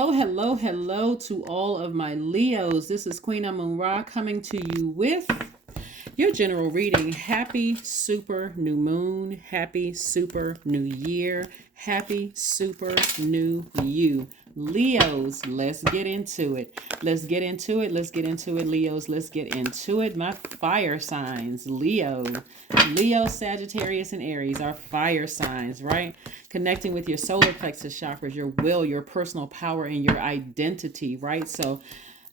Hello, hello, hello to all of my Leos. This is Queen Amun Ra coming to you with your general reading. Happy super new moon. Happy super new year. Happy super new you. Leos, let's get into it. Let's get into it. Let's get into it, Leos. Let's get into it. My fire signs, Leo, Sagittarius, and Aries are fire signs, right? Connecting with your solar plexus chakras, your will, your personal power, and your identity, right? So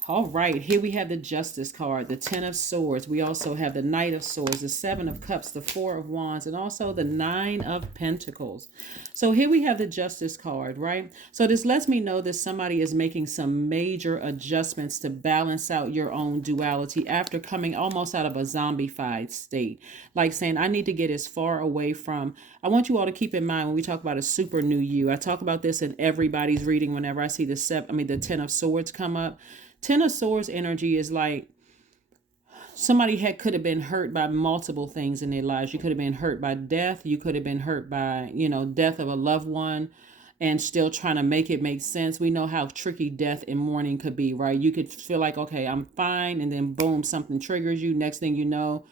all right, here we have the Justice card, the Ten of Swords. We also have the Knight of Swords, the Seven of Cups, the Four of Wands, and also the Nine of Pentacles. So here we have the Justice card, right? So this lets me know that somebody is making some major adjustments to balance out your own duality after coming almost out of a zombified state. Like saying, I need to get as far away from. I want you all to keep in mind when we talk about a super new you. I talk about this in everybody's reading whenever I see the Ten of Swords come up. Ten of Swords energy is like somebody could have been hurt by multiple things in their lives. You could have been hurt by death. You could have been hurt by, death of a loved one and still trying to make it make sense. We know how tricky death and mourning could be, right? You could feel like, okay, I'm fine. And then boom, something triggers you. Next thing you know,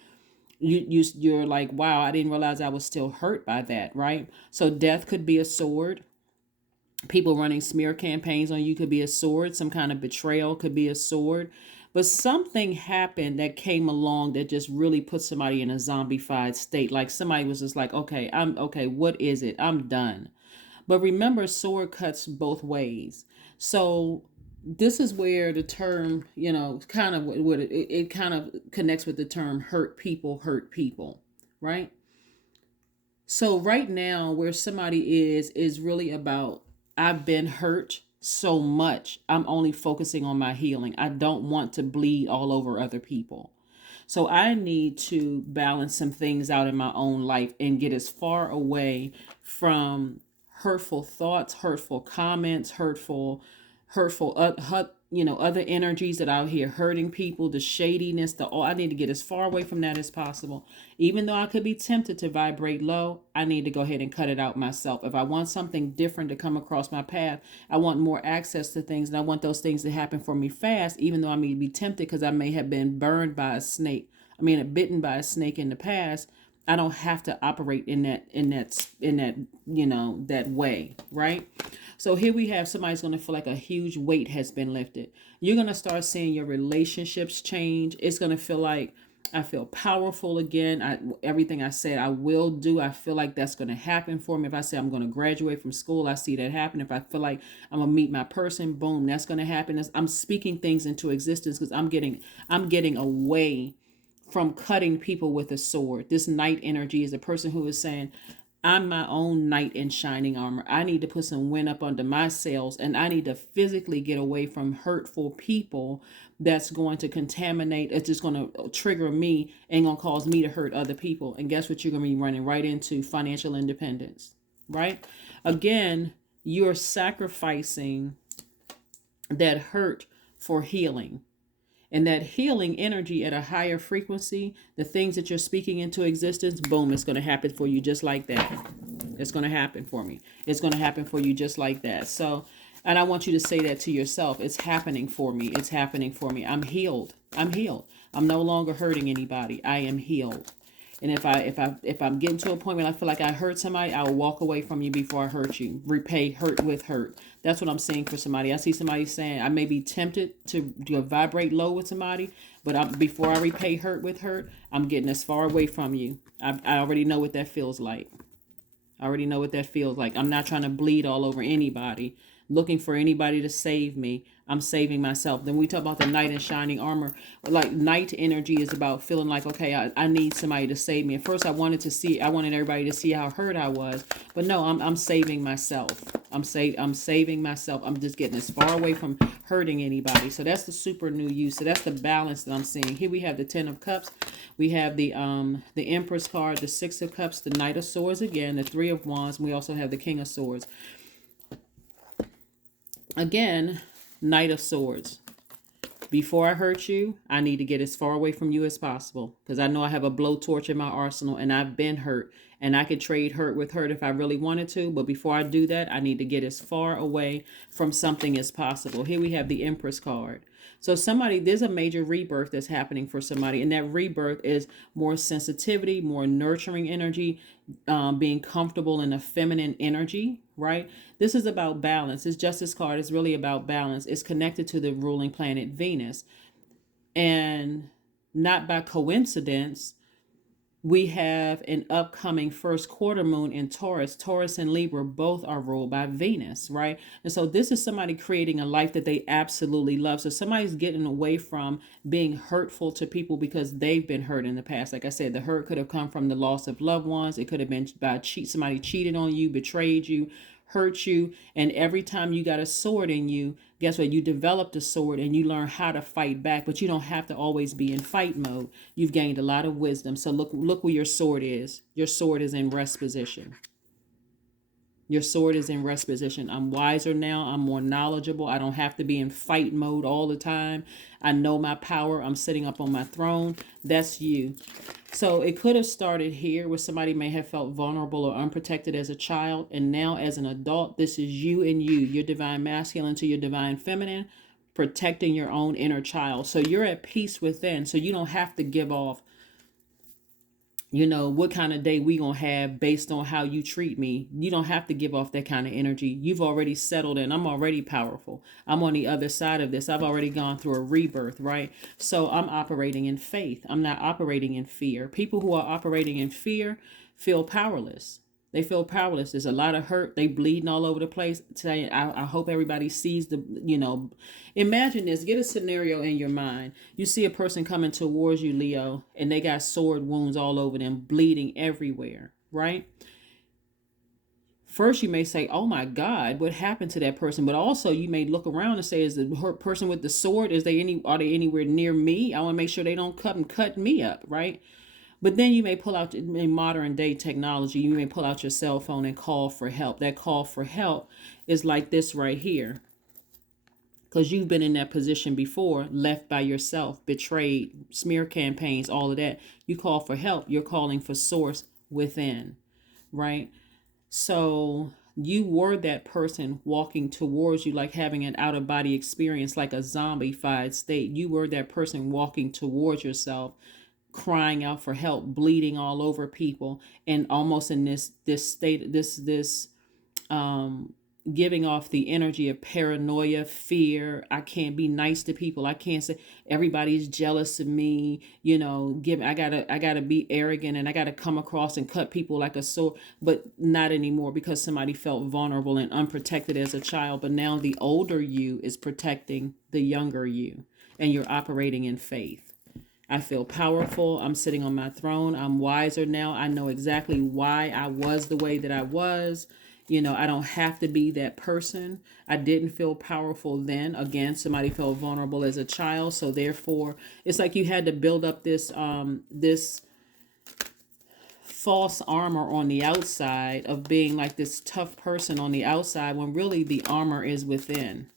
you're like, wow, I didn't realize I was still hurt by that, right? So death could be a sword. People running smear campaigns on you could be a sword. Some kind of betrayal could be a sword. But something happened that came along that just really put somebody in a zombified state. Like somebody was just like, okay, I'm okay. What is it? I'm done. But remember, sword cuts both ways. So this is where the term, kind of what it kind of connects with the term hurt people, right? So right now, where somebody is really about, I've been hurt so much. I'm only focusing on my healing. I don't want to bleed all over other people. So I need to balance some things out in my own life and get as far away from hurtful thoughts, hurtful comments, hurtful other energies that are out here hurting people, the shadiness, I need to get as far away from that as possible. Even though I could be tempted to vibrate low, I need to go ahead and cut it out myself. If I want something different to come across my path, I want more access to things, and I want those things to happen for me fast, even though I may be tempted because I may have been burned by a snake. Bitten by a snake in the past. I don't have to operate in that way, right? So here we have somebody's going to feel like a huge weight has been lifted. You're going to start seeing your relationships change. It's going to feel like I feel powerful again. Everything I said I will do, I feel like that's going to happen for me. If I say I'm going to graduate from school, I see that happen. If I feel like I'm going to meet my person, boom, that's going to happen. I'm speaking things into existence because I'm getting away from cutting people with a sword. This knight energy is a person who is saying, I'm my own knight in shining armor. I need to put some wind up under my sails, and I need to physically get away from hurtful people that's going to contaminate. It's just going to trigger me and going to cause me to hurt other people. And guess what? You're going to be running right into financial independence, right? Again, you're sacrificing that hurt for healing. And that healing energy at a higher frequency, the things that you're speaking into existence, boom, it's going to happen for you just like that. It's going to happen for me. It's going to happen for you just like that. So, and I want you to say that to yourself. It's happening for me. It's happening for me. I'm healed. I'm healed. I'm no longer hurting anybody. I am healed. And if I'm getting to a point where I feel like I hurt somebody, I will walk away from you before I hurt you. Repay hurt with hurt. That's what I'm saying for somebody. I see somebody saying I may be tempted to vibrate low with somebody, but before I repay hurt with hurt, I'm getting as far away from you. I already know what that feels like. I already know what that feels like. I'm not trying to bleed all over anybody, looking for anybody to save me. I'm saving myself. Then we talk about the knight in shining armor. Like knight energy is about feeling like, okay, I need somebody to save me. At first I wanted everybody to see how hurt I was. But no, I'm saving myself. I'm saving myself. I'm just getting as far away from hurting anybody. So that's the super new you. So that's the balance that I'm seeing. Here we have the Ten of Cups. We have the Empress card, the Six of Cups, the Knight of Swords again, the Three of Wands, and we also have the King of Swords. Again, Knight of Swords. before I hurt you, I need to get as far away from you as possible, because I know I have a blowtorch in my arsenal and I've been hurt, and I could trade hurt with hurt if I really wanted to. But before I do that, I need to get as far away from something as possible. Here we have the Empress card. So there's a major rebirth that's happening for somebody, and that rebirth is more sensitivity, more nurturing energy, being comfortable in a feminine energy, right? This is about balance. This Justice card is really about balance. It's connected to the ruling planet Venus. And not by coincidence, we have an upcoming first quarter moon in Taurus. Taurus and Libra both are ruled by Venus, right? And so this is somebody creating a life that they absolutely love. So somebody's getting away from being hurtful to people because they've been hurt in the past. Like I said, the hurt could have come from the loss of loved ones. It could have been by somebody cheated on you, betrayed you, hurt you. And every time you got a sword in you, guess what? You developed a sword and you learn how to fight back, but you don't have to always be in fight mode. You've gained a lot of wisdom. So look where your sword is. Your sword is in rest position. Your sword is in rest position. I'm wiser now. I'm more knowledgeable. I don't have to be in fight mode all the time. I know my power. I'm sitting up on my throne. That's you. So it could have started here where somebody may have felt vulnerable or unprotected as a child. And now as an adult, this is you and you, your divine masculine to your divine feminine, protecting your own inner child. So you're at peace within. So you don't have to give off, what kind of day we gonna have based on how you treat me. You don't have to give off that kind of energy. You've already settled in. I'm already powerful. I'm on the other side of this. I've already gone through a rebirth, right? So I'm operating in faith. I'm not operating in fear. People who are operating in fear feel powerless. They feel powerless. There's a lot of hurt. They bleeding all over the place. Today, I hope everybody sees imagine this. Get a scenario in your mind. You see a person coming towards you, Leo, and they got sword wounds all over them, bleeding everywhere, right? First, you may say, oh my God, what happened to that person? But also you may look around and say, is the person with the sword, are they anywhere near me? I want to make sure they don't cut me up, right? But then you may pull out, in modern day technology, you may pull out your cell phone and call for help. That call for help is like this right here. Because you've been in that position before, left by yourself, betrayed, smear campaigns, all of that. You call for help. You're calling for source within, right? So you were that person walking towards you, like having an out-of-body experience, like a zombified state. You were that person walking towards yourself, crying out for help, bleeding all over people, and almost in this state, giving off the energy of paranoia, fear. I can't be nice to people. I can't say everybody's jealous of me. I gotta be arrogant, and I gotta come across and cut people like a sword. But not anymore, because somebody felt vulnerable and unprotected as a child. But now the older you is protecting the younger you, and you're operating in faith. I feel powerful. I'm sitting on my throne. I'm wiser now. I know exactly why I was the way that I was. I don't have to be that person. I didn't feel powerful then. Again, somebody felt vulnerable as a child. So therefore, it's like you had to build up this false armor on the outside of being like this tough person on the outside, when really the armor is within.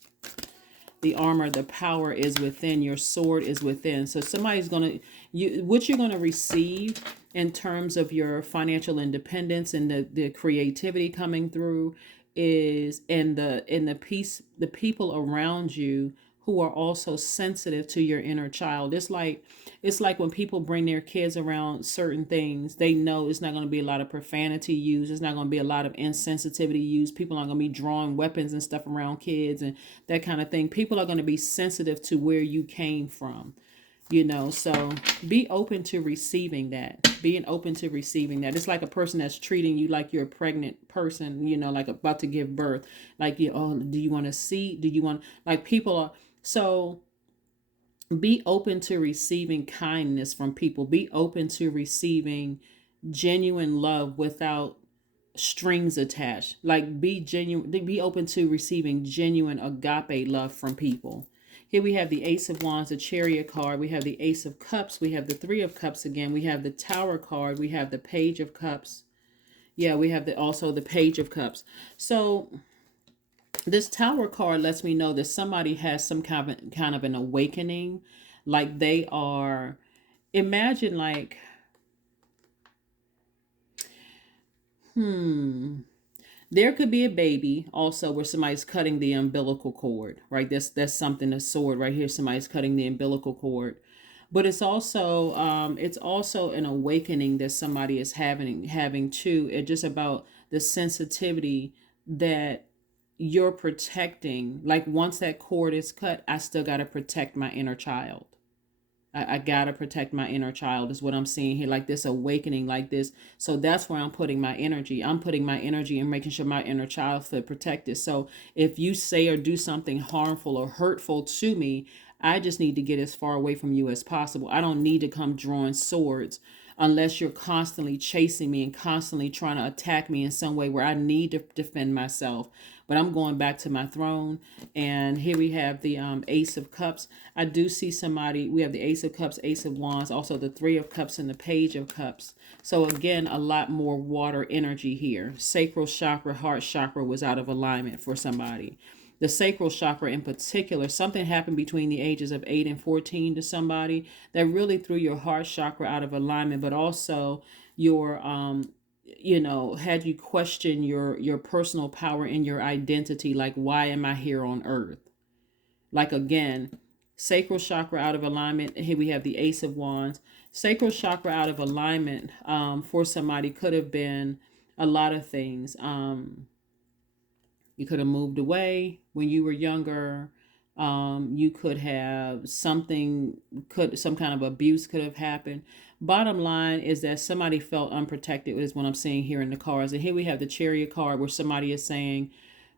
The armor, the power is within. Your sword is within. So somebody's what you're going to receive in terms of your financial independence and the creativity coming through is the people around you who are also sensitive to your inner child. It's like when people bring their kids around certain things, they know it's not going to be a lot of profanity used. It's not going to be a lot of insensitivity used. People aren't going to be drawing weapons and stuff around kids and that kind of thing. People are going to be sensitive to where you came from. So be open to receiving that. Being open to receiving that. It's like a person that's treating you like you're a pregnant person, like about to give birth. Like, do you want to see? Do you want, like, people are, so be open to receiving kindness from people. Be open to receiving genuine love without strings attached. Like, be open to receiving genuine agape love from people. Here we have the Ace of Wands, the Chariot card. We have the Ace of Cups. We have the Three of Cups again. We have the Tower card. We have the Page of Cups. Yeah, we have also the Page of Cups. So This Tower card lets me know that somebody has some kind of an awakening, like they are, imagine like, there could be a baby also where somebody's cutting the umbilical cord, right? That's something, a sword right here. Somebody's cutting the umbilical cord. But it's also an awakening that somebody is having too. It's just about the sensitivity that you're protecting. Like once that cord is cut, I still gotta protect my inner child. I gotta protect my inner child is what I'm seeing here, like this awakening, like this. So that's where I'm putting my energy. I'm putting my energy and making sure my inner child feel protected. So if you say or do something harmful or hurtful to me, I just need to get as far away from you as possible. I don't need to come drawing swords unless you're constantly chasing me and constantly trying to attack me in some way where I need to defend myself. But I'm going back to my throne. And here we have the Ace of Cups. I do see somebody, we have the Ace of Cups, Ace of Wands, also the Three of Cups and the Page of Cups. So again, a lot more water energy here. Sacral chakra, heart chakra was out of alignment for somebody. The sacral chakra in particular, something happened between the ages of 8 and 14 to somebody that really threw your heart chakra out of alignment, but also your had you question your personal power and your identity, like why am I here on earth? Like again, sacral chakra out of alignment. Here we have the Ace of Wands. Sacral chakra out of alignment for somebody could have been a lot of things. You could have moved away when you were younger. You could have some kind of abuse could have happened. Bottom line is that somebody felt unprotected, is what I'm seeing here in the cards. And here we have the Chariot card where somebody is saying,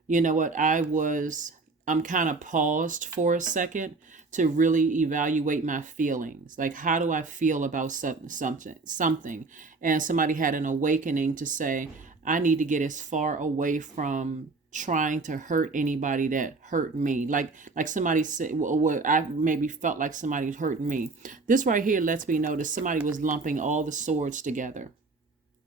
you know what, I'm kind of paused for a second to really evaluate my feelings. Like, how do I feel about something? And somebody had an awakening to say, I need to get as far away from trying to hurt anybody that hurt me. Like somebody said, what I maybe felt like somebody was hurting me. This right here lets me know that somebody was lumping all the swords together,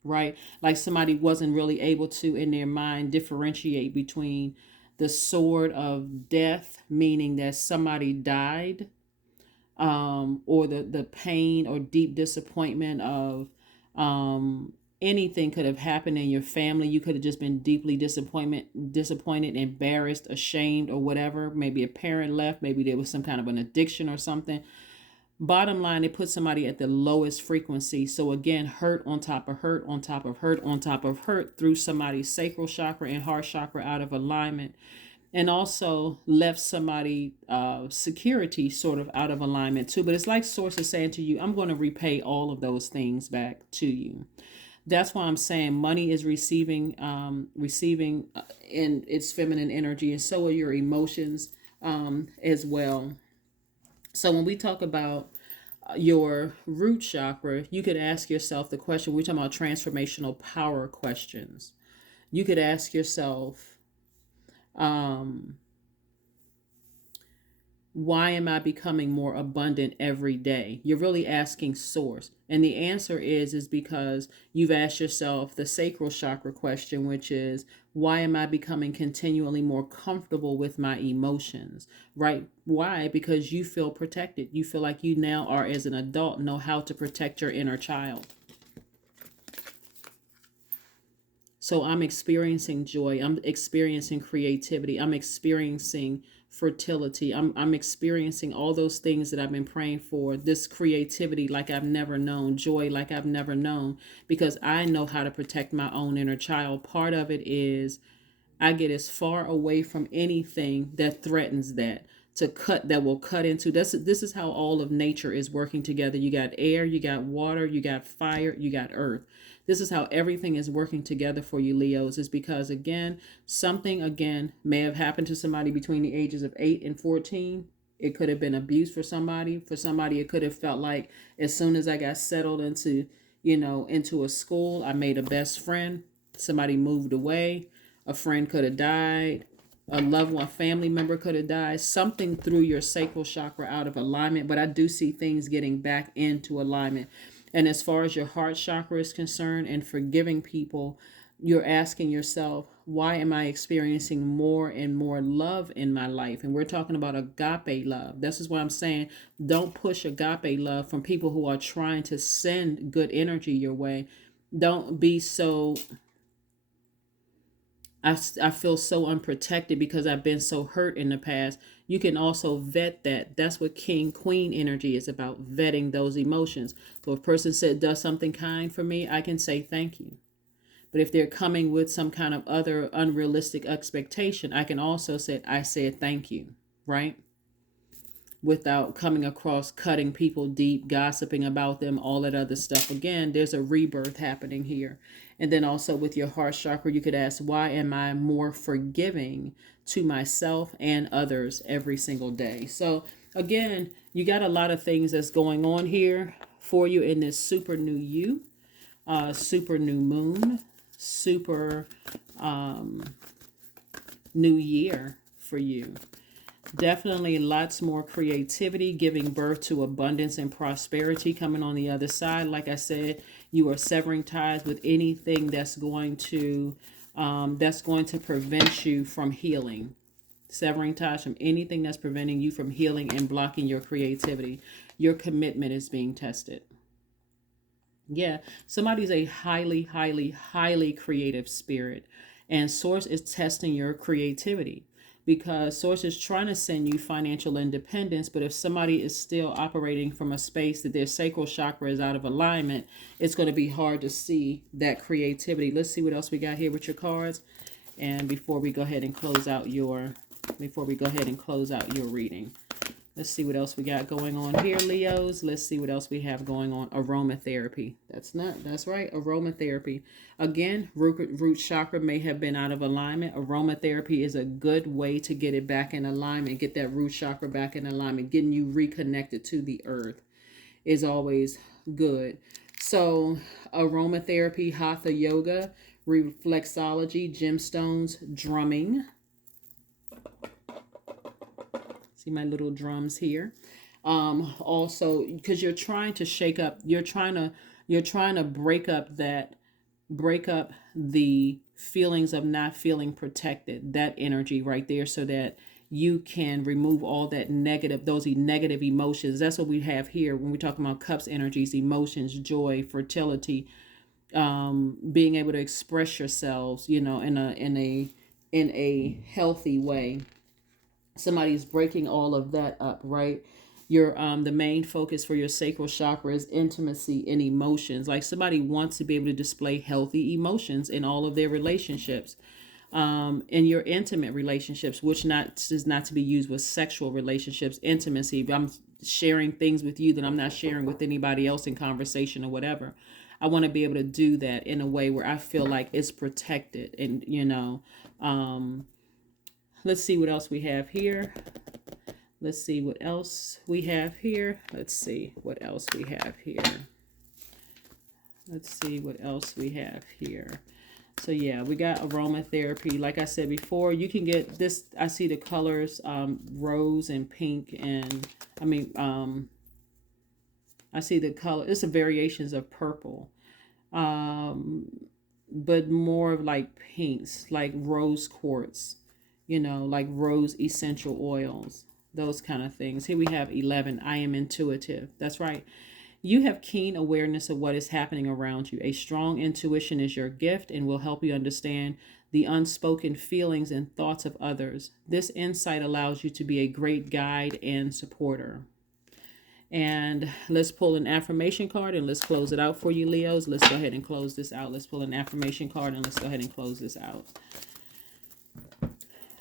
right? Like somebody wasn't really able to, in their mind, differentiate between the sword of death, meaning that somebody died, or the pain or deep disappointment of anything could have happened in your family. You could have just been deeply disappointed, embarrassed, ashamed, or whatever. Maybe a parent left, maybe there was some kind of an addiction or something. Bottom line, it puts somebody at the lowest frequency. So again, hurt on top of hurt on top of hurt on top of hurt through somebody's sacral chakra and heart chakra out of alignment, and also left somebody security sort of out of alignment too. But it's like source is saying to you, I'm going to repay all of those things back to you. That's why I'm saying money is receiving in its feminine energy, and so are your emotions as well. So when we talk about your root chakra, you could ask yourself the question, we're talking about transformational power questions. You could ask yourself, why am I becoming more abundant every day? You're really asking source. And the answer is because you've asked yourself the sacral chakra question, which is, why am I becoming continually more comfortable with my emotions? Right? Why? Because you feel protected. You feel like you now are, as an adult, know how to protect your inner child. So I'm experiencing joy. I'm experiencing creativity. I'm experiencing fertility. I'm experiencing all those things that I've been praying for. This creativity like I've never known, joy like I've never known, because I know how to protect my own inner child. Part of it is I get as far away from anything that threatens that will cut into this is how all of nature is working together. You got air, you got water, you got fire, you got earth. This is how everything is working together for you, Leos, is because again, something again may have happened to somebody between the ages of 8 and 14. It could have been abuse for somebody. For somebody, it could have felt like as soon as I got settled into a school, I made a best friend. Somebody moved away. A friend could have died. A loved one, family member could have died. Something threw your sacral chakra out of alignment, but I do see things getting back into alignment. And as far as your heart chakra is concerned and forgiving people, you're asking yourself, why am I experiencing more and more love in my life? And we're talking about agape love. This is what I'm saying. Don't push agape love from people who are trying to send good energy your way. Don't be so, I feel so unprotected because I've been so hurt in the past. You can also vet that. That's what King Queen energy is about, vetting those emotions. So if a person does something kind for me, I can say thank you. But if they're coming with some kind of other unrealistic expectation, I can also say, I said thank you, right? Without coming across cutting people deep, gossiping about them, all that other stuff. Again, there's a rebirth happening here. And then also with your heart chakra, you could ask, why am I more forgiving to myself and others every single day? So again, you got a lot of things that's going on here for you in this super new you, super new moon, super new year for you. Definitely lots more creativity, giving birth to abundance and prosperity coming on the other side. Like I said, you are severing ties with anything that's going to prevent you from healing. Severing ties from anything that's preventing you from healing and blocking your creativity. Your commitment is being tested. Yeah, somebody's a highly, highly, highly creative spirit, and Source is testing your creativity because Source is trying to send you financial independence. But if somebody is still operating from a space that their sacral chakra is out of alignment, it's going to be hard to see that creativity. Let's see what else we got here with your cards. And before we go ahead and close out your reading. Let's see what else we got going on here, Leos. Let's see what else we have going on. Aromatherapy. That's right. Aromatherapy. Again, root chakra may have been out of alignment. Aromatherapy is a good way to get it back in alignment, get that root chakra back in alignment. Getting you reconnected to the earth is always good. So aromatherapy, hatha yoga, reflexology, gemstones, drumming. See my little drums here. Also, because you're trying to shake up, you're trying to break up the feelings of not feeling protected, that energy right there, so that you can remove all that those negative emotions. That's what we have here when we talk about cups energies, emotions, joy, fertility, being able to express yourselves, in a healthy way. Somebody's breaking all of that up, right? Your the main focus for your sacral chakra is intimacy and emotions. Like somebody wants to be able to display healthy emotions in all of their relationships, in your intimate relationships, which is not to be used with sexual relationships. Intimacy. I'm sharing things with you that I'm not sharing with anybody else in conversation or whatever. I want to be able to do that in a way where I feel like it's protected, and let's see what else we have here. Let's see what else we have here. Let's see what else we have here. Let's see what else we have here. So yeah, we got aromatherapy. Like I said before, you can get this. I see the colors rose and pink, and I see the color. It's the variations of purple, but more of like pinks, like rose quartz. Like rose essential oils, those kind of things. Here we have 11. I am intuitive. That's right. You have keen awareness of what is happening around you. A strong intuition is your gift and will help you understand the unspoken feelings and thoughts of others. This insight allows you to be a great guide and supporter. And let's pull an affirmation card and let's close it out for you, Leos. Let's go ahead and close this out. Let's pull an affirmation card and let's go ahead and close this out.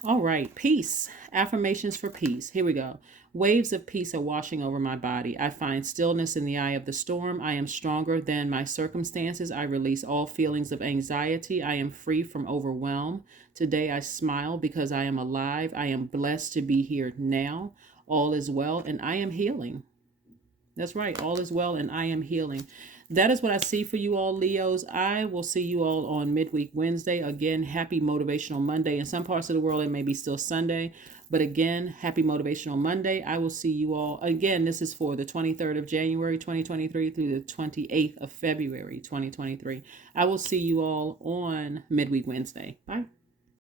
All right, peace. Affirmations for peace. Here we go. Waves of peace are washing over my body. I find stillness in the eye of the storm. I am stronger than my circumstances. I release all feelings of anxiety. I am free from overwhelm. Today I smile because I am alive. I am blessed to be here now. All is well and I am healing. That's right. All is well and I am healing. That is what I see for you all, Leos. I will see you all on Midweek Wednesday. Again, happy Motivational Monday. In some parts of the world, it may be still Sunday. But again, happy Motivational Monday. I will see you all. Again, this is for the 23rd of January, 2023 through the 28th of February, 2023. I will see you all on Midweek Wednesday. Bye.